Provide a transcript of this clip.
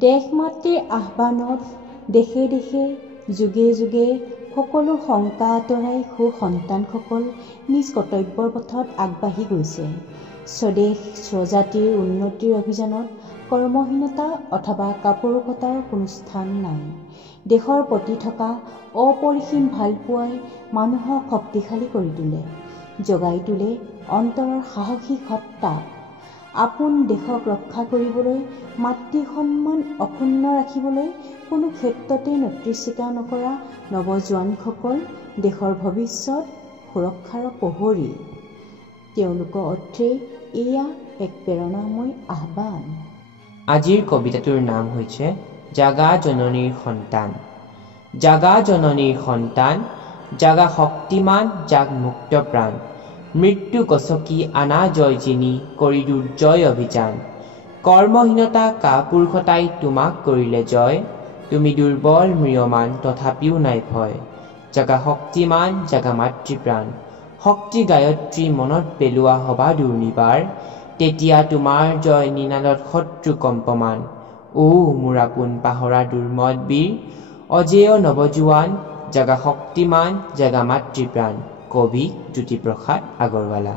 দেশমাতৃৰ আহ্বানত দেশে দেশে যুগে যুগে সকলো শংকা আঁতৰাই সুসন্তানসকল নিজ কৰ্তব্যৰ পথত আগবাঢ়ি গৈছে। স্বদেশ স্বজাতিৰ উন্নতিৰ অভিযানত কৰ্মহীনতা অথবা কাপুৰুষতাৰ কোনো স্থান নাই। দেশৰ প্ৰতি থকা অপৰিসীম ভালপোৱাই মানুহক শক্তিশালী কৰি তোলে, জগাই তোলে অন্তৰৰ সাহসী সত্তা। আপোন দেশক ৰক্ষা কৰিবলৈ, মাতৃ সন্মান অক্ষুণ্ণ ৰাখিবলৈ কোনো ক্ষেত্ৰতে নতি স্বীকাৰ নকৰা নৱজোৱানসকল দেশৰ ভৱিষ্যত সুৰক্ষাৰ প্ৰহৰী। তেওঁলোকৰ অৰ্থে এয়া এক প্ৰেৰণাময় আহ্বান। আজিৰ কবিতাটোৰ নাম হৈছে জাগা জননীৰ সন্তান। জাগা জননীৰ সন্তান, জাগা শক্তিমান, জাগ মুক্ত প্ৰাণ। মৃত্যু গছকি আনা জয় জিনি, কৰি দুৰ্জয় অভিযান। কৰ্মহীনতা কাপুৰুষতাই তোমাক কৰিলে জয়, তুমি দুৰ্বল ম্ৰিয়মান তথাপিও নাই ভয়। জাগা শক্তিমান, জাগা মাতৃপ্ৰাণ। শক্তি গায়ত্ৰী মনত পেলোৱা হবা দুৰ্নিবাৰ, তেতিয়া তোমাৰ জয় নিনাদত শত্ৰু কম্পমান। ও মোৰ আপোন পাহৰা দুৰ্মদ বীৰ, অজেয় নৱজোৱান, জাগা শক্তিমান, জাগা মাতৃপ্ৰাণ। কবি জ্যোতিপ্ৰসাদ আগৰৱালা।